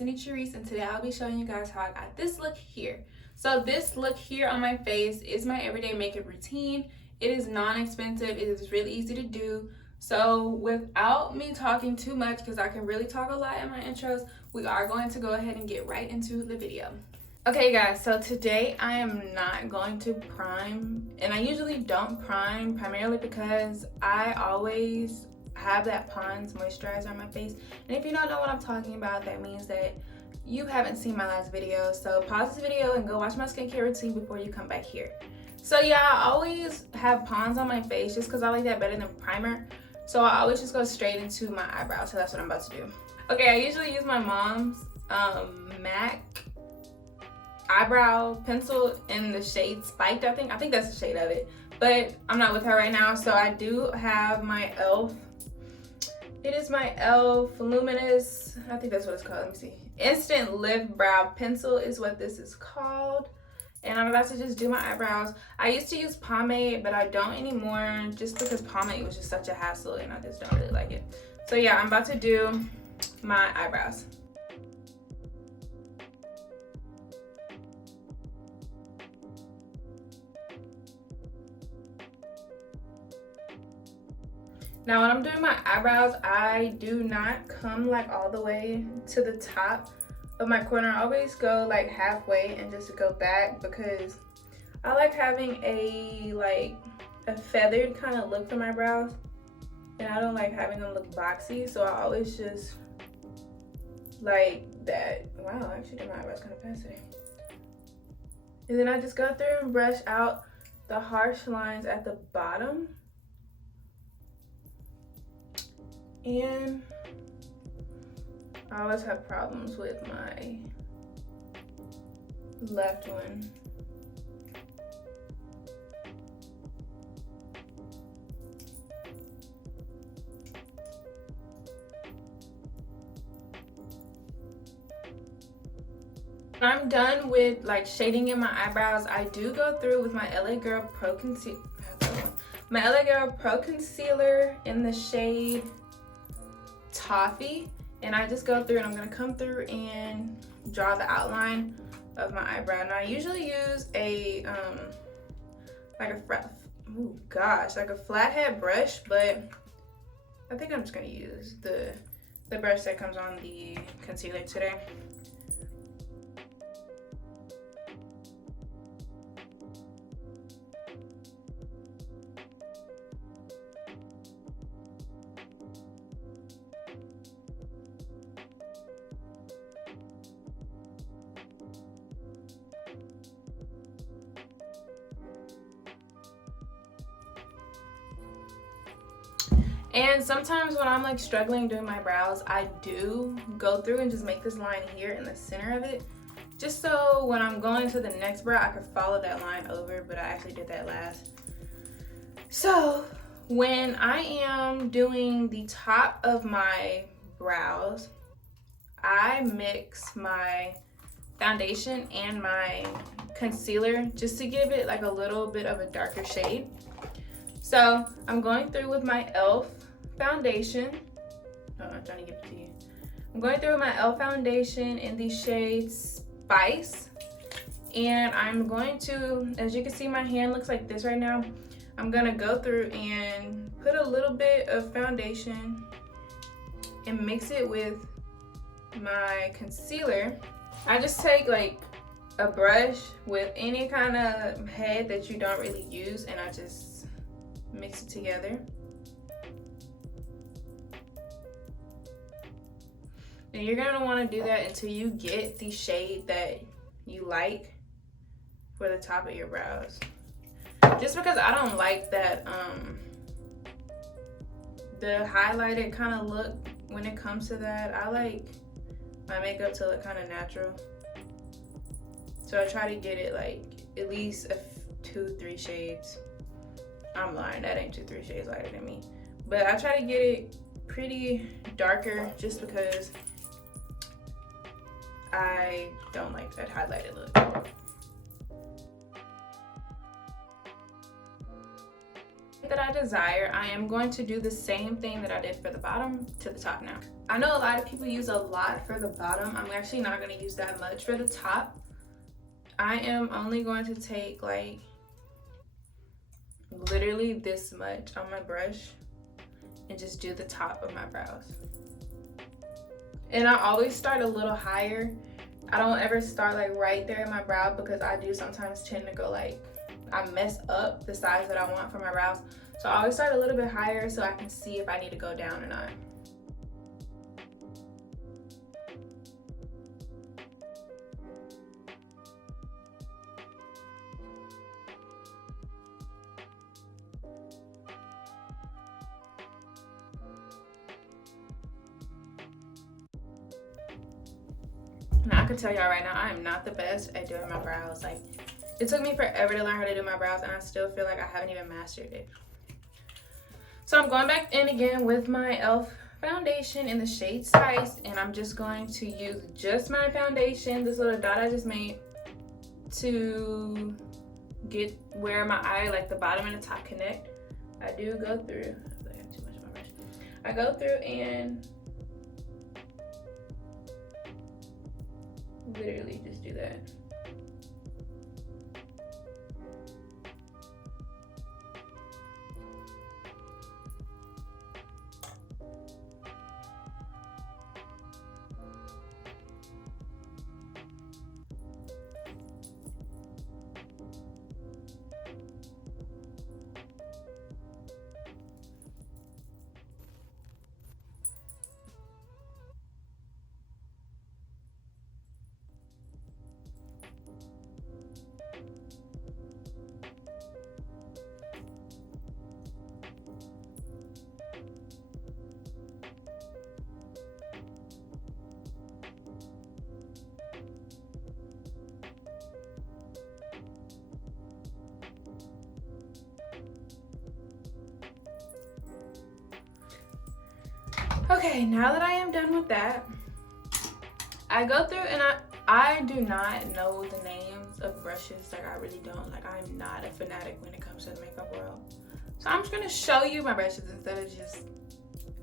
Anthony Charisse, and today I'll be showing you guys how I got this look here. So this look here on my face is my everyday makeup routine. It is non-expensive, it is really easy to do. So without me talking too much, because I can really talk a lot in my intros, we are going to go ahead and get right into the video. Okay guys, so today I am not going to prime, and I usually don't prime primarily because I always have that Pond's moisturizer on my face. And if you don't know what I'm talking about, that means that you haven't seen my last video. So pause this video and go watch my skincare routine before you come back here. So yeah, I always have Pond's on my face just because I like that better than primer. So I always just go straight into my eyebrows. So that's what I'm about to do. Okay, I usually use my mom's MAC eyebrow pencil in the shade Spiked, I think that's the shade of it. But I'm not with her right now, so I do have my e.l.f. It is my e.l.f. Luminous, I think that's what it's called, let me see. Instant Lift Brow Pencil is what this is called. And I'm about to just do my eyebrows. I used to use pomade, but I don't anymore just because pomade was just such a hassle and I just don't really like it. So yeah, I'm about to do my eyebrows. Now when I'm doing my eyebrows, I do not come like all the way to the top of my corner. I always go like halfway and just go back because I like having a feathered kind of look for my brows. And I don't like having them look boxy, so I always just like that. Wow, I actually did my eyebrows kind of fast today. And then I just go through and brush out the harsh lines at the bottom. And I always have problems with my left one. When I'm done with like shading in my eyebrows, I do go through with my LA Girl Pro Concealer. My LA Girl Pro Concealer in the shade Toffee, and I just go through and I'm gonna come through and draw the outline of my eyebrow. And I usually use a like a flathead brush, but I think I'm just gonna use the brush that comes on the concealer today. And sometimes when I'm like struggling doing my brows, I do go through and just make this line here in the center of it, just so when I'm going to the next brow, I can follow that line over, but I actually did that last. So when I am doing the top of my brows, I mix my foundation and my concealer just to give it like a little bit of a darker shade. So I'm going through with my e.l.f. foundation. Oh, I'm trying to give it to you. I'm going through with my e.l.f. foundation in the shade Spice. And I'm going to, as you can see, my hand looks like this right now. I'm gonna go through and put a little bit of foundation and mix it with my concealer. I just take like a brush with any kind of head that you don't really use, and I just mix it together. And you're gonna wanna do that until you get the shade that you like for the top of your brows. Just because I don't like that the highlighted kind of look when it comes to that. I like my makeup to look kind of natural. So I try to get it like at least 2-3 shades. I'm lying, that ain't 2-3 shades lighter than me. But I try to get it pretty darker just because I don't like that highlighted look. that I desire, I am going to do the same thing that I did for the bottom to the top now. I know a lot of people use a lot for the bottom. I'm actually not going to use that much for the top. I am only going to take like literally this much on my brush and just do the top of my brows. And I always start a little higher. I don't ever start like right there in my brow because I do sometimes tend to go like, I mess up the size that I want for my brows. So I always start a little bit higher so I can see if I need to go down or not. Now I can tell y'all right now, I am not the best at doing my brows. Like, it took me forever to learn how to do my brows and I still feel like I haven't even mastered it. So I'm going back in again with my e.l.f. foundation in the shade Spice, and I'm just going to use just my foundation, this little dot I just made, to get where my eye, like the bottom and the top connect. I do go through, I have too much on my brush. I go through and literally just do that. Okay, now that I am done with that, I go through and I do not know the names of brushes. Like, I really don't. Like, I'm not a fanatic when it comes to the makeup world. So I'm just gonna show you my brushes instead of just,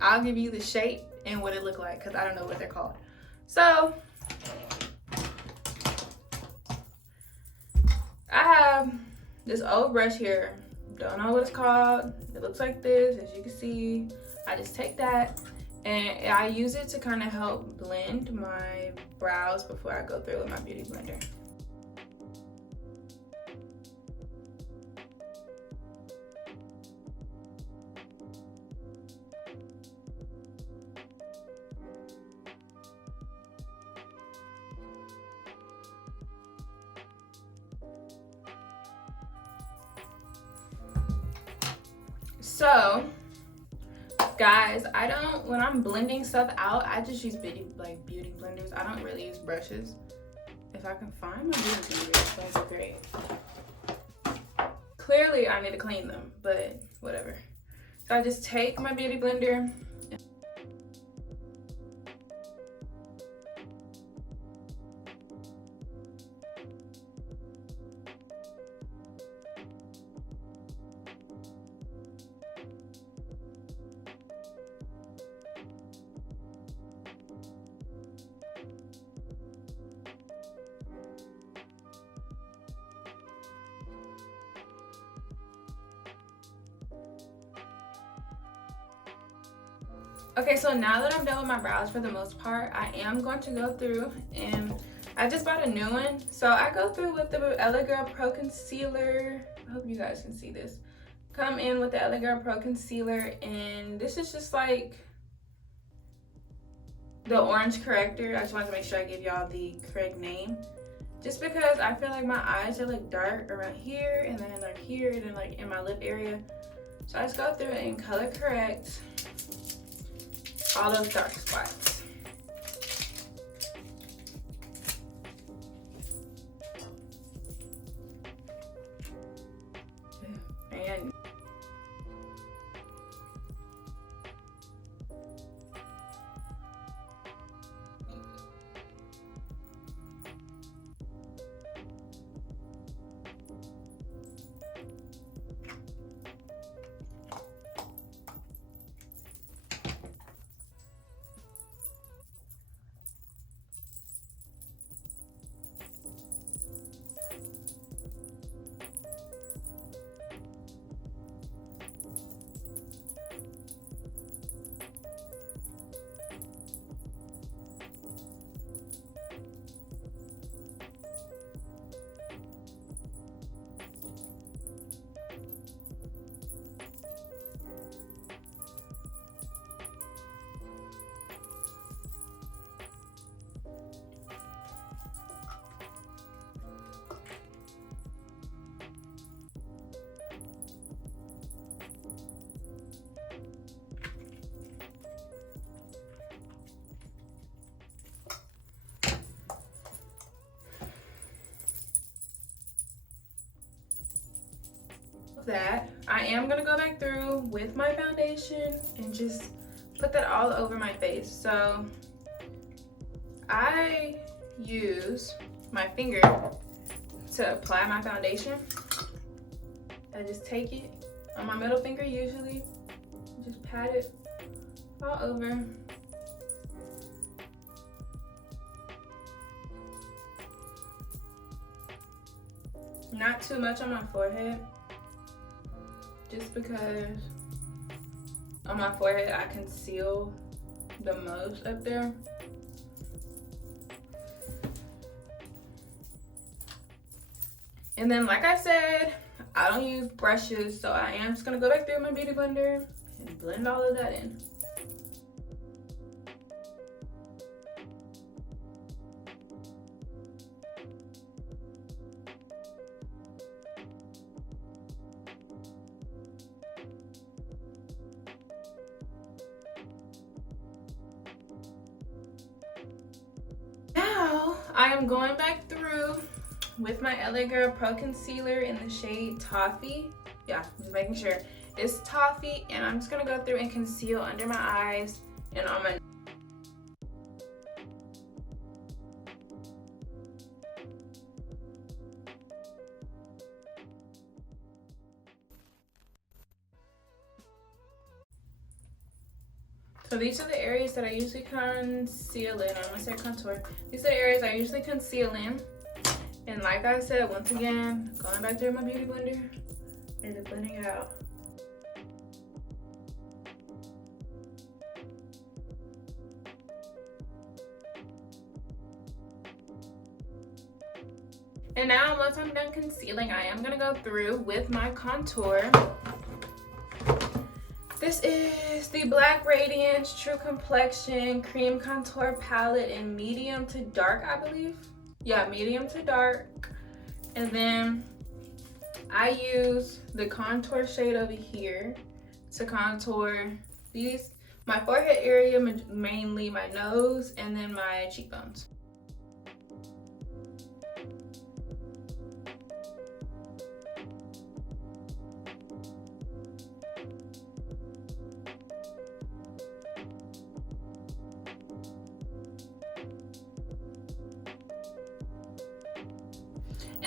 I'll give you the shape and what it look like because I don't know what they're called. So I have this old brush here. Don't know what it's called. It looks like this, as you can see. I just take that and I use it to kind of help blend my brows before I go through with my beauty blender. So, guys, I don't, when I'm blending stuff out, I just use beauty blenders. I don't really use brushes. If I can find my beauty blenders, that's great. Clearly, I need to clean them, but whatever. So I just take my beauty blender. Okay, so now that I'm done with my brows for the most part, I am going to go through, and I just bought a new one. So I go through with the EYELINER Pro Concealer. I hope you guys can see this. Come in with the EYELINER Pro Concealer, and this is just like the orange corrector. I just wanted to make sure I give y'all the correct name. Just because I feel like my eyes are like dark around here, and then like here, and then like in my lip area. So I just go through and color correct all those dark spots. And of that, I am gonna go back through with my foundation and just put that all over my face. So I use my finger to apply my foundation. I just take it on my middle finger usually, just pat it all over. Not too much on my forehead, just because on my forehead I conceal the most up there. And then, like I said, I don't use brushes, so I am just gonna go back through my beauty blender and blend all of that in. Now, I am going back through with my LA Girl Pro Concealer in the shade Toffee. Yeah, just making sure. It's Toffee, and I'm just gonna go through and conceal under my eyes and on my. So these are the areas that I usually conceal in. I'm gonna say contour. These are the areas I usually conceal in. And like I said, once again, going back through my beauty blender and just blending it out. And now, once I'm done concealing, I am gonna go through with my contour. This is the Black Radiance True Complexion Cream Contour Palette in medium to dark, I believe. Yeah, medium to dark. And then I use the contour shade over here to contour these, my forehead area, mainly my nose, and then my cheekbones.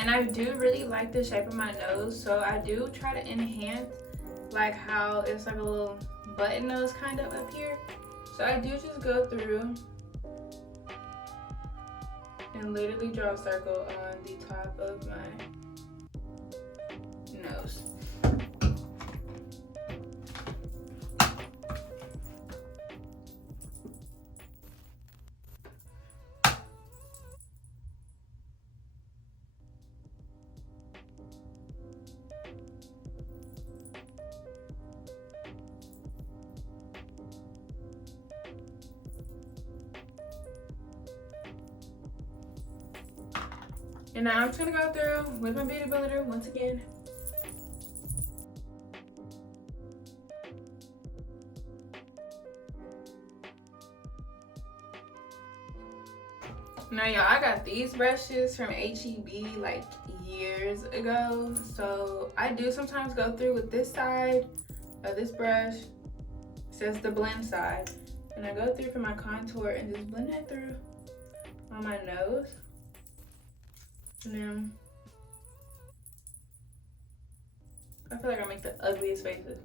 And I do really like the shape of my nose, so I do try to enhance like how it's like a little button nose kind of up here. So I do just go through and literally draw a circle on the top of my nose. And now I'm just gonna go through with my beauty blender once again. Now y'all, I got these brushes from HEB like years ago. So I do sometimes go through with this side of this brush. It says the blend side. And I go through for my contour and just blend it through on my nose. And then I feel like I make the ugliest faces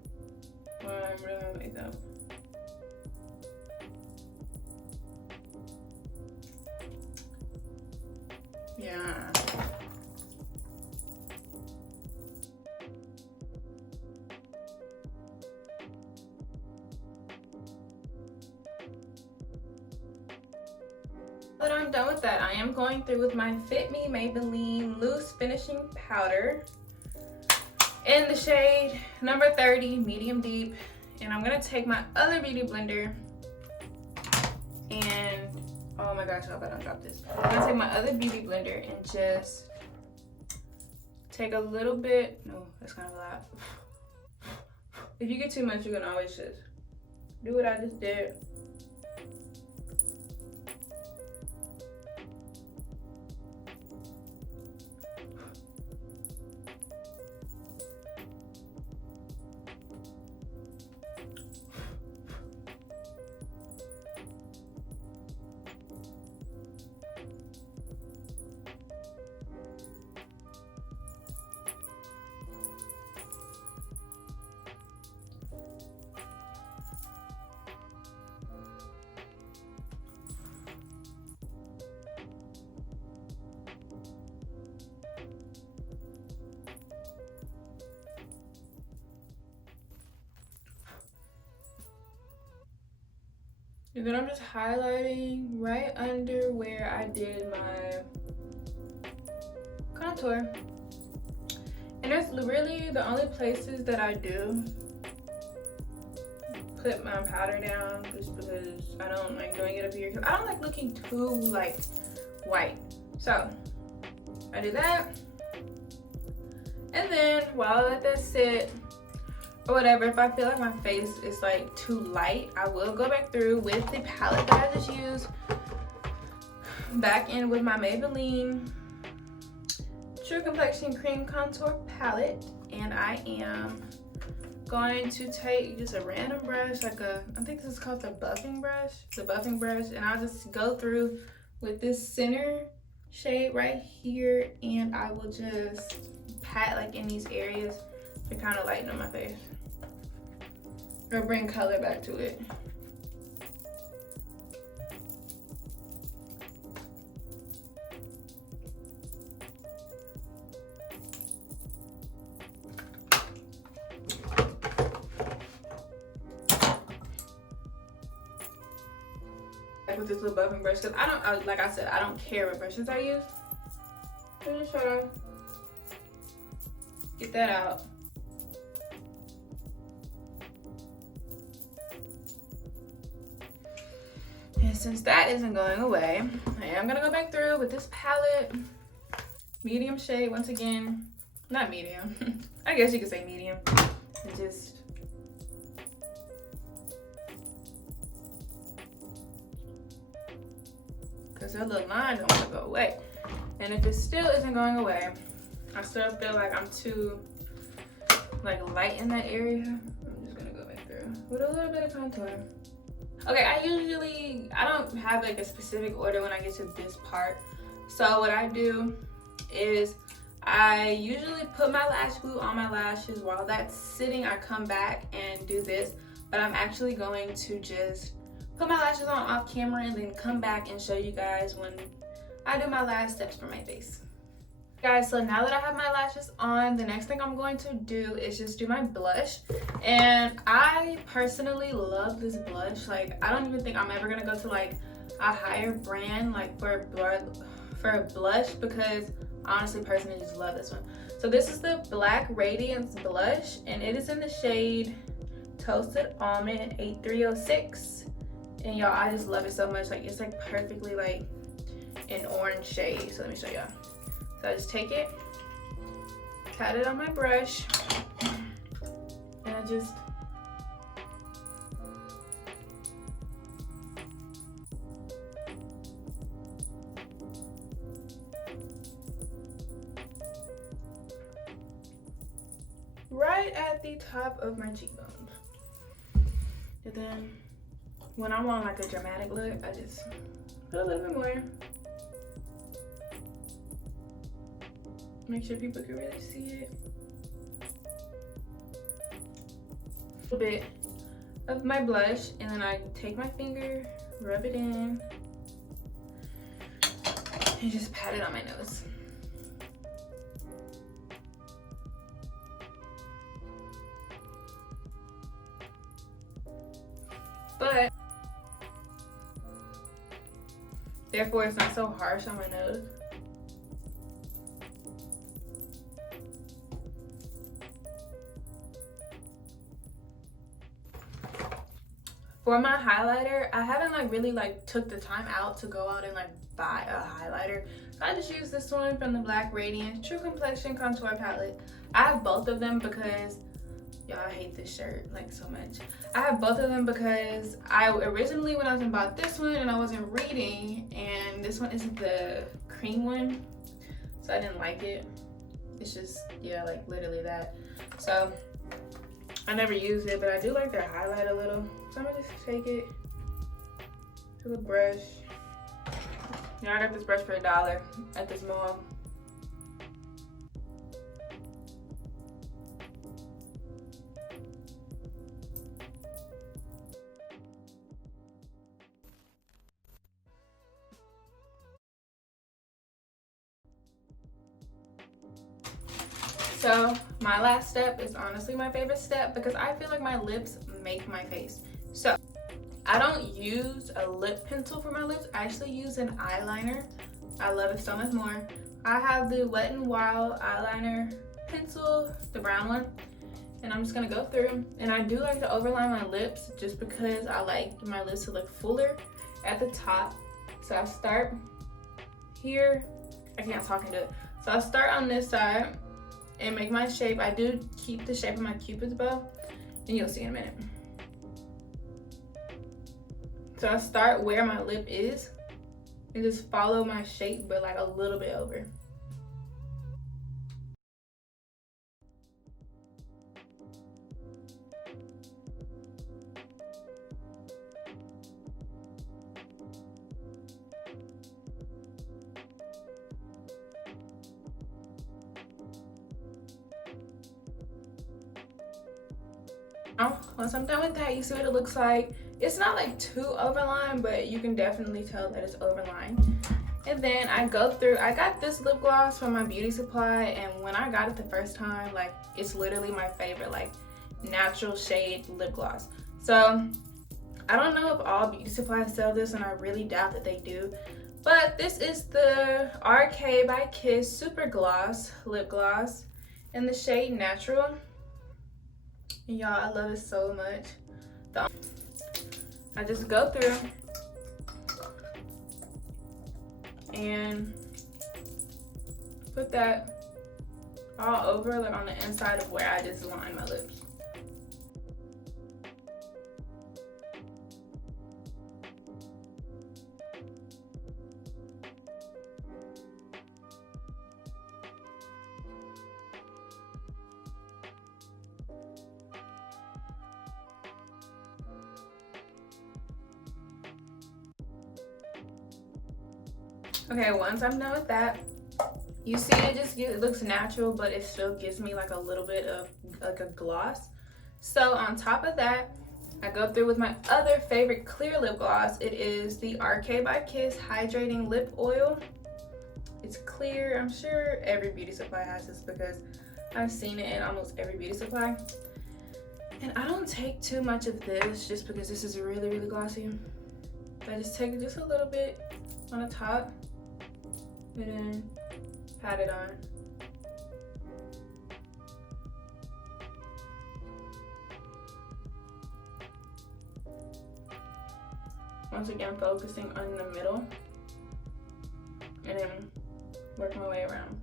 when I'm really gonna make them. Yeah. But I'm done with that. I am going through with my Fit Me Maybelline Loose Finishing Powder in the shade number 30, medium deep. And I'm gonna take my other beauty blender and, oh my gosh, I hope I don't drop this. I'm gonna take my other beauty blender and just take a little bit, no, that's kind of a lot. If you get too much, you can always just do what I just did. And then I'm just highlighting right under where I did my contour. And that's really the only places that I do put my powder down, just because I don't like doing it up here. Cause I don't like looking too like white. So I do that. And then while I let that sit, or whatever, if I feel like my face is like too light, I will go back through with the palette that I just used, back in with my Maybelline True Complexion Cream Contour Palette. And I am going to take just a random brush, like I think this is called the buffing brush. The buffing brush, and I'll just go through with this center shade right here, and I will just pat like in these areas to kind of lighten up my face. Or bring color back to it. With this little buffing brush, because like I said, I don't care what brushes I use. I'm just trying to get that out. And since that isn't going away, I am gonna go back through with this palette, medium shade once again. Not medium, I guess you could say medium. And just because that little line don't want to go away. And if it still isn't going away, I still feel like I'm too like light in that area, I'm just gonna go back through with a little bit of contour. Okay, I don't have like a specific order when I get to this part. So what I do is I usually put my lash glue on my lashes. While that's sitting, I come back and do this, but I'm actually going to just put my lashes on off camera and then come back and show you guys when I do my last steps for my face. Guys, so now that I have my lashes on, the next thing I'm going to do is just do my blush. And I personally love this blush. Like, I don't even think I'm ever gonna go to like a higher brand like for a blush, because I honestly personally just love this one. So this is the Black Radiance blush, and it is in the shade Toasted Almond 8306. And y'all, I just love it so much. Like, it's like perfectly like an orange shade. So let me show y'all. So I just take it, pat it on my brush, and I just right at the top of my cheekbones. And then when I want like a dramatic look, I just put a little bit more. Make sure people can really see it. A little bit of my blush, and then I take my finger, rub it in, and just pat it on my nose. But therefore it's not so harsh on my nose. For my highlighter, I haven't like really like took the time out to go out and like buy a highlighter. So I just use this one from the Black Radiance True Complexion Contour Palette. I have both of them because, y'all, I hate this shirt like so much. I have both of them because I originally went out and bought this one and I wasn't reading, and this one is the cream one, so I didn't like it. It's just, yeah, like literally that. So I never used it, but I do like their highlight a little. So I'm gonna just take it to the brush. Yeah, I got this brush for $1 at this mall. So my last step is honestly my favorite step because I feel like my lips make my face. So I don't use a lip pencil for my lips. I actually use an eyeliner. I love it so much more. I have the Wet n Wild eyeliner pencil, the brown one, and I'm just gonna go through. And I do like to overline my lips just because I like my lips to look fuller at the top. So I start here. I can't talk into it. So I start on this side and make my shape. I do keep the shape of my Cupid's bow, and you'll see in a minute. So I start where my lip is and just follow my shape, but like a little bit over. Once I'm done with that, you see what it looks like. It's not like too overlined, but you can definitely tell that it's overlined. And then I go through, I got this lip gloss from my beauty supply, and when I got it the first time, like, it's literally my favorite, like, natural shade lip gloss. So I don't know if all beauty supplies sell this, and I really doubt that they do, but this is the RK by Kiss Super Gloss lip gloss in the shade Natural. Y'all, I love it so much. I just go through and put that all over, like on the inside of where I just lined my lips. Okay, once I'm done with that, you see it looks natural, but it still gives me like a little bit of like a gloss. So on top of that, I go through with my other favorite clear lip gloss. It is the RK by Kiss Hydrating Lip Oil. It's clear. I'm sure every beauty supply has this because I've seen it in almost every beauty supply. And I don't take too much of this just because this is really, really glossy. I just take just a little bit on the top and then pat it on. Once again, focusing on the middle and then work my way around.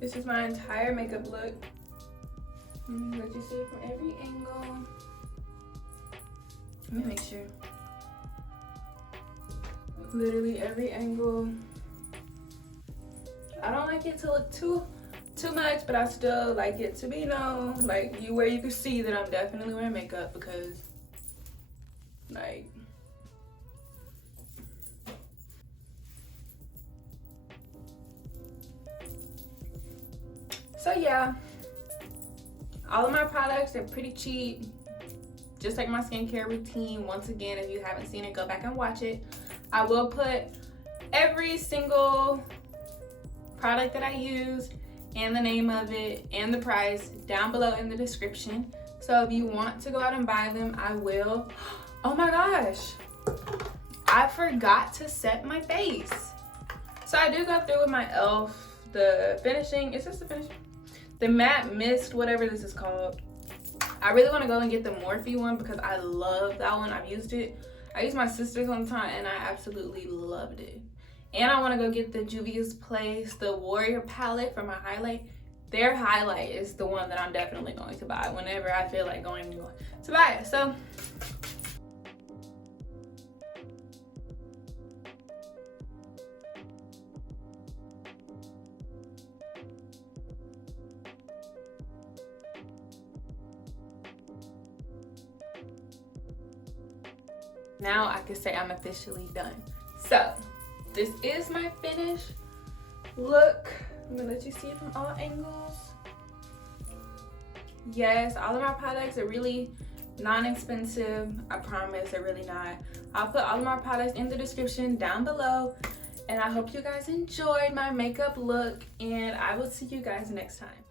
This is my entire makeup look. Let you see it from every angle. Let me make sure. Literally every angle. I don't like it to look too much, but I still like it to be known, like where you can see that I'm definitely wearing makeup because, like, so yeah, all of my products, they're pretty cheap, just like my skincare routine. Once again, if you haven't seen it, go back and watch it. I will put every single product that I use and the name of it and the price down below in the description. So if you want to go out and buy them, I will. Oh my gosh, I forgot to set my face. So I do go through with my e.l.f. the finishing, is this the finishing? The matte mist, whatever this is called. I really want to go and get the Morphe one because I love that one. I've used it. I used my sister's one time and I absolutely loved it. And I want to go get the Juvia's Place, the Warrior palette for my highlight. Their highlight is the one that I'm definitely going to buy whenever I feel like going to buy it. So now I can say I'm officially done. So this is my finished look. I'm gonna let you see it from all angles. Yes, all of my products are really non-expensive. I promise, they're really not. I'll put all of my products in the description down below. And I hope you guys enjoyed my makeup look, and I will see you guys next time.